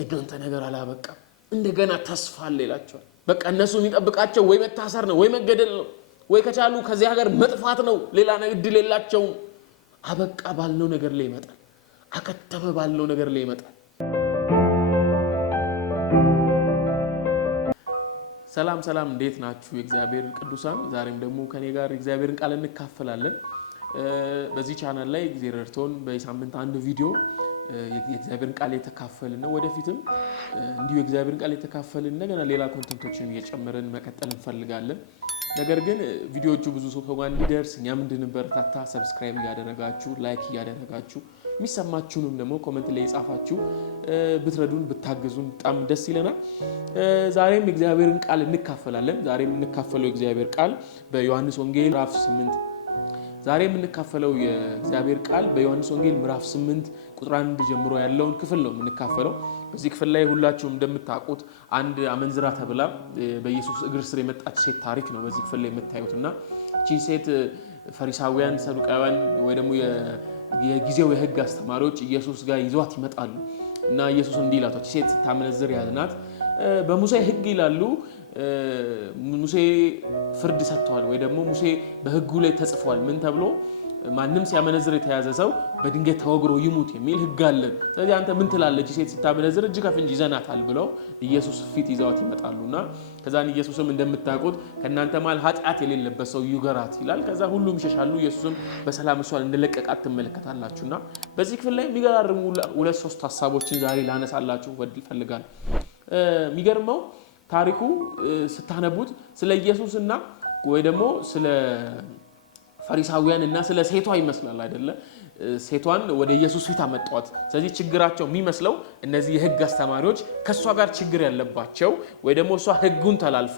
እናንተ ነገር አላበቃም እንደገና ተስፋ አለ ይላቸዋል። በቃ እነሱ የሚጠብቃቸው ወይ መታሰር ነው ወይ መገደል ነው ወይ ከቻሉ ከዚህ ሀገር መጥፋት ነው። ሌላ እድል የላቸውም። አበቃ ባልነው ነገር ላይ ይመጣል። አከተመ ባልነው ነገር ላይ ይመጣል። ሰላም ሰላም፣ እንዴት ናችሁ የእግዚአብሔር ቅዱሳን? ዛሬም ደግሞ ከኔ ጋር የእግዚአብሔርን ቃል እንካፈላለን። በዚህ ቻናል ላይ ጊዜ ረድቶን በሳምንት አንድ ቪዲዮ የእግዚአብሔርን ቃል የተካፈልን ነው። ወደፊትም እንዲሁ የእግዚአብሔርን ቃል የተካፈልን እንደገና ሌላ ኮንተንቶችን እየጨመረን መቀጠል እንፈልጋለን። ነገር ግን ቪዲዮዎቹ ብዙ ሰው ጋር እንዲደርስ እኛም እንድንበረታታ ሰብስክራይብ እያደረጋችሁ ላይክ እያደረጋችሁ የሚሰማችሁንም ደግሞ ኮሜንት ላይ የጻፋችሁ ብትረዱን ብታግዙን በጣም ደስ ይለናል። ዛሬም የእግዚአብሔርን ቃል እንካፈላለን። ዛሬም እንካፈለው የእግዚአብሔር ቃል በዮሐንስ ወንጌል ምዕራፍ 8 ዛሬ የምንካፈለው የእግዚአብሔር ቃል በዮሐንስ ወንጌል ምዕራፍ 8 ቁጥር 1 ጀምሮ ያለውን ክፍል ነው የምንካፈለው። በዚህ ክፍል ላይ ሁላችሁም እንደምታውቁት አንድ አመንዝራ ተብላ በኢየሱስ እግር ስር የመጣች ሴት ታሪክ ነው በዚህ ክፍል ላይ የምታዩትና እቺ ሴት ፈሪሳውያን፣ ሰዱቃውያን ወይ ደግሞ የጊዜው የሕግ አስተማሪዎች ኢየሱስ ጋር ይዟት ይመጣሉ እና ኢየሱስ እንዲህ ይላታል። እቺ ሴት ስታመነዝር ያዝናት በሙሴ ሕግ ይላሉ ሙሴ ፍርድ ሰጥቷል ወይ ደግሞ ሙሴ በሕጉ ላይ ተጽፏል ምን ተብሎ ማንም ሲያመነዝር የተያዘ ሰው በድንጋይ ተወግሮ ይሙት የሚል ሕግ አለ። ስለዚህ አንተ ምን ትላለች? ሴት ስታመነዝር እጅ ከፍንጅ ይዘናታል ብለው ኢየሱስ ፊት ይዘዋት ይመጣሉና ከዛን ኢየሱስም እንደምታውቁት ከናንተ መሃል ኃጢአት የሌለበት ሰው ይገራት ይላል። ከዛ ሁሉም ይሸሻሉ። ኢየሱስም በሰላም እሷን እንደለቀቃት ትመለከታላችሁና በዚህ ክፍል ላይ የሚገራርሙ ሁለት ሶስት ሐሳቦችን ዛሬ ላነሳላችሁ ፈልጋለሁ። የሚገርመው ታሪኩ ስታነቡት ስለ ኢየሱስና ወይ ደግሞ ስለ ፈሪሳውያን እና ስለ ሴቷ ይመስላል አይደለ? ሴቷን ወደ ኢየሱስ ፊት አመጣዋት። ስለዚህ ችግራቸው የሚመስለው እነዚህ የሕግ አስተማሪዎች ከሷ ጋር ችግር ያለባቸው ወይ ደግሞ እሷ ሕጉን ተላልፋ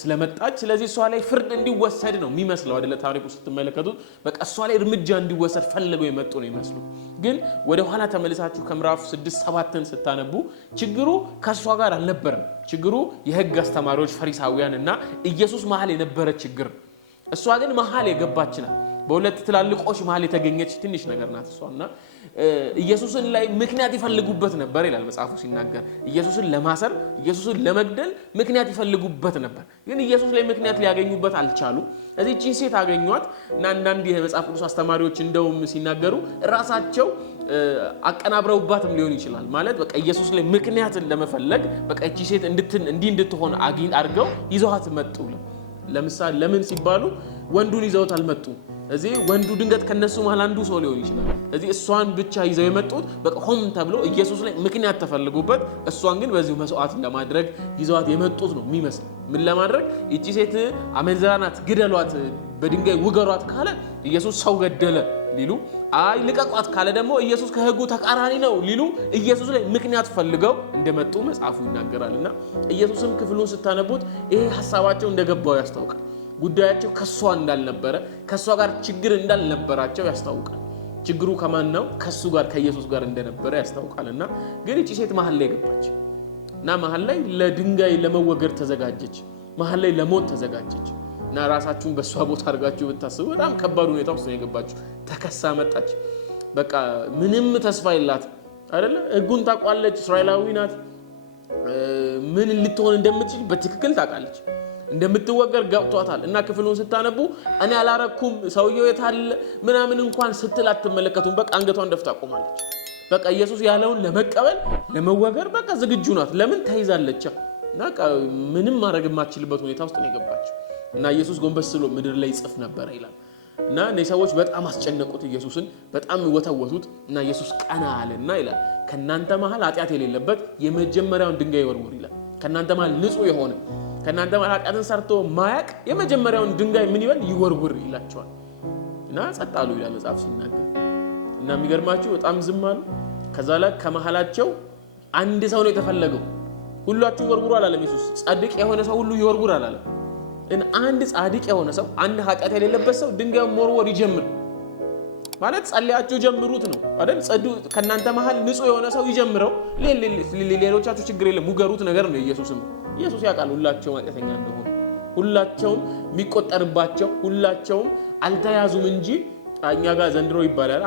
ስለመጣች ስለዚህ እሷ ላይ ፍርድ እንዲወሰድ ነው የሚመስለው አይደለ? ታሪኩ ስትመለከቱት በቃ እሷ ላይ እርምጃ እንዲወሰድ ፈልገው የመጡ ነው ይመስሉ። ግን ወደ ኋላ ተመልሳችሁ ከምዕራፍ 6-7 ስታነቡ ችግሩ ከሷ ጋር አልነበረም። ችግሩ የሕግ አስተማሪዎች ፈሪሳውያን እና ኢየሱስ መሃል የነበረ ችግር። እሷ ግን መሃል የገባች ናት። በሁለት ትላልቆች መሃል የተገኘች ትንሽ ነገር ናት እሷና ኢየሱስን ላይ ምክንያት ይፈልጉበት ነበር ይላል መጽሐፉ ሲናገር። ኢየሱስን ለማሰር ኢየሱስን ለመግደል ምክንያት ይፈልጉበት ነበር። ግን ኢየሱስ ላይ ምክንያት ሊያገኙበት አልቻሉ። ስለዚህ እቺን ሴት አገኟት እና አንዳንድ የመጽሐፍ ቅዱስ አስተማሪዎች እንደውም ሲናገሩ ራሳቸው አቀናብረውባትም ሊሆን ይችላል። ማለት በቃ ኢየሱስ ላይ ምክንያትን ለመፈለግ በቃ እቺ ሴት እንድትሆን አድርገው ይዘዋት መጡ። ለምሳሌ ለምን ሲባሉ ወንዱን ይዘውት አልመጡም። እዚህ ወንዱ ድንገት ከነሱ መሃል አንዱ ሰው ሊሆን ይችላል። እዚህ እሷን ብቻ ይዘው የመጡት በቃ ሆም ተብሎ ኢየሱስ ላይ ምክንያት ተፈልጉበት፣ እሷን ግን በዚሁ መስዋዕት ለማድረግ ይዘዋት የመጡት ነው የሚመስል። ምን ለማድረግ እቺ ሴት አመንዝራ ናት፣ ግደሏት፣ በድንጋይ ውገሯት ካለ ኢየሱስ ሰው ገደለ ሊሉ፣ አይ ልቀቋት ካለ ደግሞ ኢየሱስ ከሕጉ ተቃራኒ ነው ሊሉ ኢየሱስ ላይ ምክንያት ፈልገው እንደመጡ መጽሐፉ ይናገራልና ኢየሱስም ክፍሉን ስታነቡት ይሄ ሐሳባቸው እንደገባው ያስታውቃል። ጉዳያቸው ከሷ እንዳልነበረ ከሷ ጋር ችግር እንዳልነበራቸው ያስታውቃል። ችግሩ ከማን ነው? ከሱ ጋር ከኢየሱስ ጋር እንደነበረ ያስታውቃልና ግን እቺ ሴት መሃል ላይ ገባች እና መሃል ላይ ለድንጋይ ለመወገር ተዘጋጀች፣ መሃል ላይ ለሞት ተዘጋጀች። እና ራሳችሁን በሷ ቦታ አድርጋችሁ ብታስቡ በጣም ከባድ ሁኔታ ውስጥ ነው የገባችሁ። ተከሳ መጣች። በቃ ምንም ተስፋ የላት አይደለ? ሕጉን ታውቃለች፣ እስራኤላዊ ናት። ምን ልትሆን እንደምትችል በትክክል ታውቃለች። እንደምትወገር ገብቷታል። እና ክፍሉን ስታነቡ እኔ አላረኩም ሰውየው የታለ ምናምን እንኳን ስትል አትመለከቱም። በቃ አንገቷን ደፍታ ቆማለች። በቃ ኢየሱስ ያለውን ለመቀበል ለመወገር በቃ ዝግጁ ናት። ለምን ተይዛለች? እና ምንም ማድረግ የማትችልበት ሁኔታ ውስጥ ነው የገባችው። እና ኢየሱስ ጎንበስ ብሎ ምድር ላይ ይጽፍ ነበር ይላል። እና እነዚህ ሰዎች በጣም አስጨነቁት ኢየሱስን፣ በጣም ወተወቱት። እና ኢየሱስ ቀና አለና ይላል ከናንተ መሃል ኃጢአት የሌለበት የመጀመሪያውን ድንጋይ ይወርውር ይላል። ከናንተ መሃል ንጹህ የሆነ ከናንተ መሃል ኃጢአትን ሰርቶ ማያቅ የመጀመሪያውን ድንጋይ ምን ይበል ይወርውር ይላቸዋል። እና ጸጥ አሉ ይላል መጽሐፍ ሲናገር። እና የሚገርማችሁ በጣም ዝም አሉ። ከዛ ላይ ከመሃላቸው አንድ ሰው ነው የተፈለገው። ሁላችሁ ይወርውሩ አላለም ኢየሱስ። ጻድቅ የሆነ ሰው ሁሉ ይወርውር አላለም። አንድ ጻድቅ የሆነ ሰው አንድ ኃጢአት የሌለበት ሰው ድንጋዩን መወርወር ይጀምር ማለት ጸልያችሁ ጀምሩት ነው አይደል? ከናንተ መሃል ንጹህ የሆነ ሰው ይጀምረው። ሌሎቻችሁ ችግር የለም ሙገሩት ነገር ነው። ኢየሱስ ያውቃል ሁላቸውም ኃጢአተኛ እንደሆኑ፣ ሁላቸውም የሚቆጠርባቸው፣ ሁላቸውም አልተያዙም እንጂ እኛ ጋር ዘንድሮ ይባላል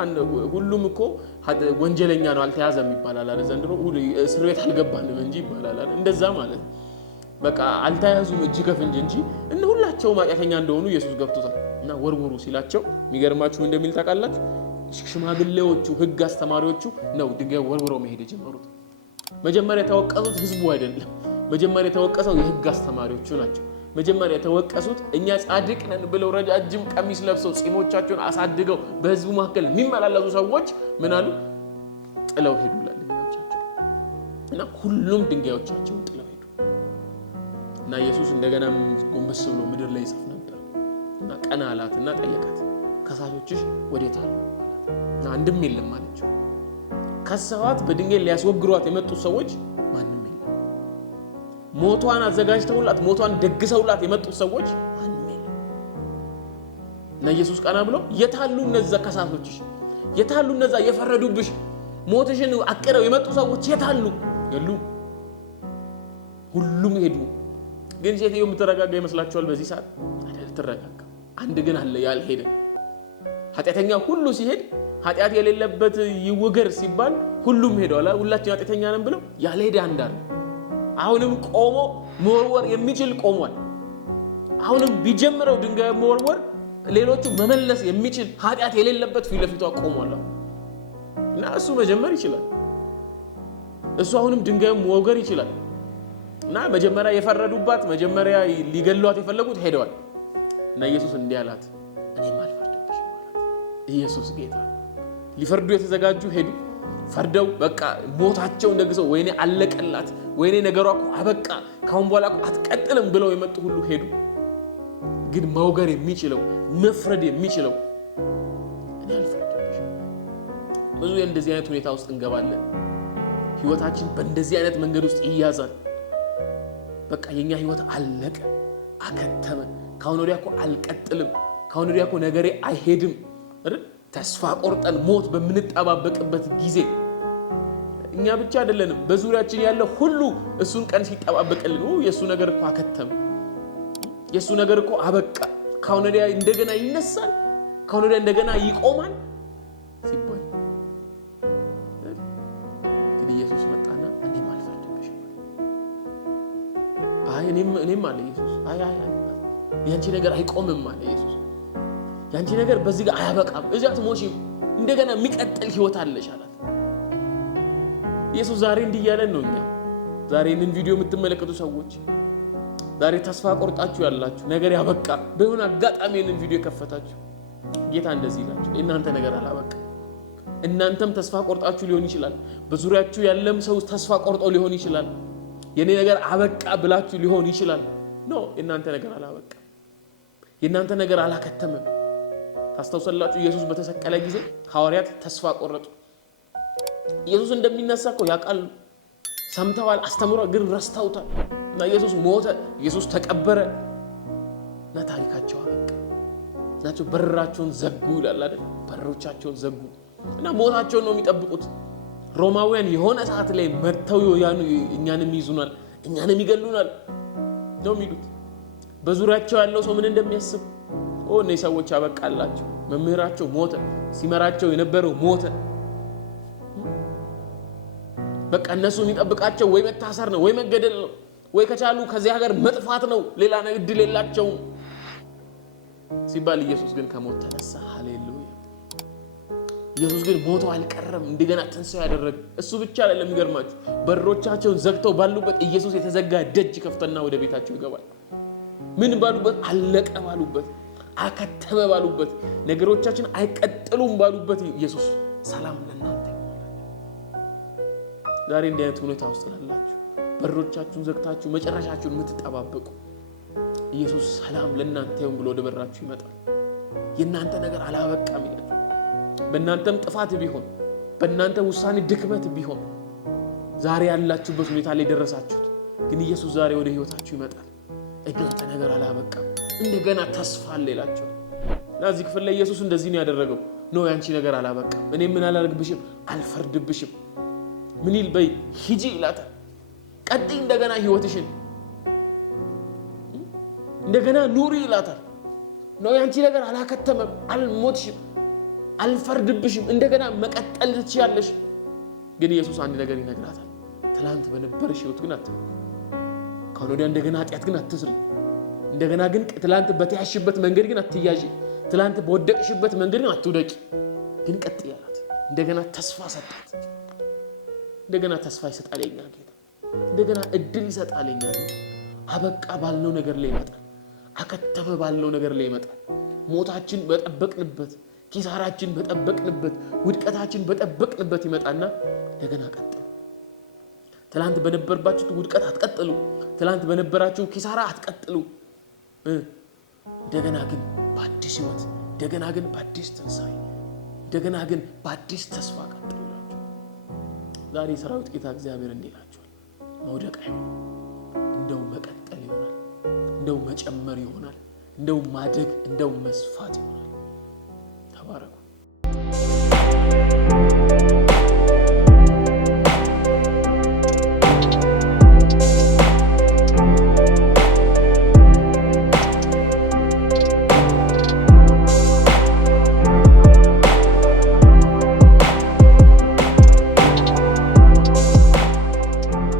ሁሉም እኮ ወንጀለኛ ነው አልተያዘም ይባላል አይደል ዘንድሮ እስር ቤት አልገባንም እንጂ ይባላል አይደል እንደዛ ማለት በቃ አልተያዙም እጅ ከፍንጅ እንጂ እነ ሁላቸው ማቀተኛ እንደሆኑ ኢየሱስ ገብቶታል እና ወርውሩ ሲላቸው የሚገርማችሁ እንደሚል ታውቃላችሁ ሽማግሌዎቹ ህግ አስተማሪዎቹ ነው ድንጋይ ወርውረው መሄድ ጀመሩት መጀመሪያ ተወቀሱት ህዝቡ አይደለም መጀመሪያ ተወቀሰው የህግ አስተማሪዎቹ ናቸው መጀመሪያ ተወቀሱት እኛ ጻድቅ ነን ብለው ረጃጅም ቀሚስ ለብሰው ጺሞቻቸውን አሳድገው በህዝቡ መካከል የሚመላለሱ ሰዎች ምን አሉ ጥለው ሄዱ ለድንጋዮቻቸው እና ሁሉም ድንጋዮቻቸውን ጥለው ሄዱ እና ኢየሱስ እንደገና ጎንበስ ብሎ ምድር ላይ ይጽፍ ነበር እና ቀና አላትና ጠየቃት ከሳሾችሽ ወዴት አሉ እና አንድም የለም አለችው ከሰዋት በድንጋይ ሊያስወግሯት የመጡት ሰዎች ማንም የለም ሞቷን አዘጋጅተውላት ሞቷን ደግሰውላት የመጡት ሰዎች ማንም የለም እና ኢየሱስ ቀና ብሎ የታሉ እነዛ ከሳሾችሽ የታሉ እነዛ የፈረዱብሽ ሞትሽን አቅረው የመጡ ሰዎች የታሉ የሉ ሁሉም ሄዱ ግን ሴትየው የምትረጋጋ ይመስላችኋል በዚህ ሰዓት አይደል ተረጋጋ አንድ ግን አለ ያልሄደ ኃጢአተኛ ሁሉ ሲሄድ ኃጢአት የሌለበት ይወገር ሲባል ሁሉም ሄደዋል ሁላችን ኃጢአተኛ ነን ብለው ያልሄደ አንድ አለ አሁንም ቆሞ መወርወር የሚችል ቆሟል አሁንም ቢጀምረው ድንጋይ መወርወር ሌሎቹ መመለስ የሚችል ኃጢአት የሌለበት ፊት ለፊቷ ቆሟል እና እሱ መጀመር ይችላል እሱ አሁንም ድንጋይ መወገር ይችላል እና መጀመሪያ የፈረዱባት መጀመሪያ ሊገሏት የፈለጉት ሄደዋል እና ኢየሱስ እንዲህ አላት እኔም አልፈርድብሽም ማለት ኢየሱስ ጌታ ሊፈርዱ የተዘጋጁ ሄዱ ፈርደው በቃ ሞታቸውን ደግሰው ወይኔ አለቀላት ወይኔ ነገሯ አበቃ ካሁን በኋላ አትቀጥልም ብለው የመጡ ሁሉ ሄዱ ግን መውገር የሚችለው መፍረድ የሚችለው እኔ አልፈርድብሽም ብዙ እንደዚህ አይነት ሁኔታ ውስጥ እንገባለን ህይወታችን በእንደዚህ አይነት መንገድ ውስጥ ይያዛል በቃ የኛ ህይወት አለቀ አከተመ ካሁን ወዲያ እኮ አልቀጥልም ካሁን ወዲያ እኮ ነገሬ አይሄድም አይደል ተስፋ ቆርጠን ሞት በምንጠባበቅበት ጊዜ እኛ ብቻ አይደለንም በዙሪያችን ያለ ሁሉ እሱን ቀን ሲጠባበቅልን የሱ ነገር እኮ አከተመ የሱ ነገር እኮ አበቃ ካሁን ወዲያ እንደገና ይነሳል ካሁን ወዲያ እንደገና ይቆማል ሲባል ግን ኢየሱስ መጣና እኔም አልፈርድብሽም አይ እኔም አለ ኢየሱስ አይ ያንቺ ነገር አይቆምም አለ ኢየሱስ ያንቺ ነገር በዚህ ጋር አያበቃም እዛት ሞሽም እንደገና የሚቀጥል ህይወት አለሽ አላት ኢየሱስ ዛሬ እንዲያለን ነው እኛ ዛሬ እንን ቪዲዮ የምትመለከቱ ሰዎች ዛሬ ተስፋ ቆርጣችሁ ያላችሁ ነገር ያበቃ በሆነ አጋጣሚ እንን ቪዲዮ ከፈታችሁ ጌታ እንደዚህ ይላችሁ እናንተ ነገር አላበቃ እናንተም ተስፋ ቆርጣችሁ ሊሆን ይችላል በዙሪያችሁ ያለም ሰው ተስፋ ቆርጦ ሊሆን ይችላል የኔ ነገር አበቃ ብላችሁ ሊሆን ይችላል እናንተ ነገር አላበቃ የናንተ ነገር አላከተመም ታስተውሰላችሁ ኢየሱስ በተሰቀለ ጊዜ ሐዋርያት ተስፋ ቆረጡ ኢየሱስ እንደሚነሳ እኮ ያውቃሉ ሰምተዋል አስተምሯል ግን ረስተውታል እና ኢየሱስ ሞተ ኢየሱስ ተቀበረ እና ታሪካቸው አበቃ ናቸው በራቸውን ዘጉ ይላል አይደል በሮቻቸውን ዘጉ እና ሞታቸውን ነው የሚጠብቁት ሮማውያን የሆነ ሰዓት ላይ መተው እኛንም ይዙናል እኛንም ይገሉናል ነው የሚሉት በዙሪያቸው ያለው ሰው ምን እንደሚያስብ እነዚህ ሰዎች አበቃላቸው መምህራቸው ሞተ ሲመራቸው የነበረው ሞተ በቃ እነሱ የሚጠብቃቸው ወይ መታሰር ነው ወይ መገደል ነው ወይ ከቻሉ ከዚህ ሀገር መጥፋት ነው ሌላ እድል የላቸውም ሲባል ኢየሱስ ግን ከሞት ተነሳ ሃሌሉያ ኢየሱስ ግን ሞቶ አልቀረም እንደገና ተንሰው ያደረገ እሱ ብቻ አይደለም የሚገርማችሁ በሮቻቸውን ዘግተው ባሉበት ኢየሱስ የተዘጋ ደጅ ከፍተና ወደ ቤታቸው ይገባል ምን ባሉበት አለቀ ባሉበት አከተመ ባሉበት ነገሮቻችን አይቀጥሉም ባሉበት ኢየሱስ ሰላም ለእናንተ ዛሬ እንዲህ አይነት ሁኔታ ውስጥ ላላችሁ በሮቻችሁን ዘግታችሁ መጨረሻችሁን የምትጠባበቁ ኢየሱስ ሰላም ለእናንተ ይሁን ብሎ ወደ በራችሁ ይመጣል የእናንተ ነገር አላበቃም ይላል በእናንተም ጥፋት ቢሆን በእናንተ ውሳኔ ድክመት ቢሆን ዛሬ ያላችሁበት ሁኔታ ላይ ደረሳችሁት ግን ኢየሱስ ዛሬ ወደ ህይወታችሁ ይመጣል እናንተ ነገር አላበቃም እንደገና ተስፋ አለ ይላችሁ ለዚህ ክፍል ላይ ኢየሱስ እንደዚህ ነው ያደረገው ነው ያንቺ ነገር አላበቃም እኔ ምን አላደርግብሽም አልፈርድብሽም ምን ይልበይ ሂጂ ይላታል ቀጥይ እንደገና ህይወትሽን እንደገና ኑሪ ይላታል ነው ያንቺ ነገር አላከተመም አልሞትሽም አልፈርድብሽም እንደገና መቀጠል ትችያለሽ ግን ኢየሱስ አንድ ነገር ይነግራታል ትላንት በነበረሽ ህይወት ግን አትኖሪ ካሁን ወዲያ እንደገና ኃጢአት ግን አትስሪ እንደገና ግን ትላንት በተያሽበት መንገድ ግን አትያዢ ትላንት በወደቅሽበት መንገድ ግን አትውደቂ ግን ቀጥይ ያላት እንደገና ተስፋ ሰጣት እንደገና ተስፋ ይሰጣል የኛ ጌታ እንደገና እድል ይሰጣል የኛ ጌታ አበቃ ባልነው ነገር ላይ ይመጣል አከተመ ባልነው ነገር ላይ ይመጣል ሞታችን በጠበቅንበት ኪሳራችን በጠበቅንበት ውድቀታችን በጠበቅንበት ይመጣና እንደገና ቀጥሉ ትላንት በነበርባችሁ ውድቀት አትቀጥሉ ትላንት በነበራችሁ ኪሳራ አትቀጥሉ እንደገና ግን በአዲስ ህይወት እንደገና ግን በአዲስ ትንሣኤ እንደገና ግን በአዲስ ተስፋ ቀጥሉ ይላችሁ ዛሬ ሰራዊት ጌታ እግዚአብሔር እንዲላችኋል መውደቅ አይሆን እንደው መቀጠል ይሆናል እንደው መጨመር ይሆናል እንደው ማደግ እንደው መስፋት ይሆናል ተባረኩ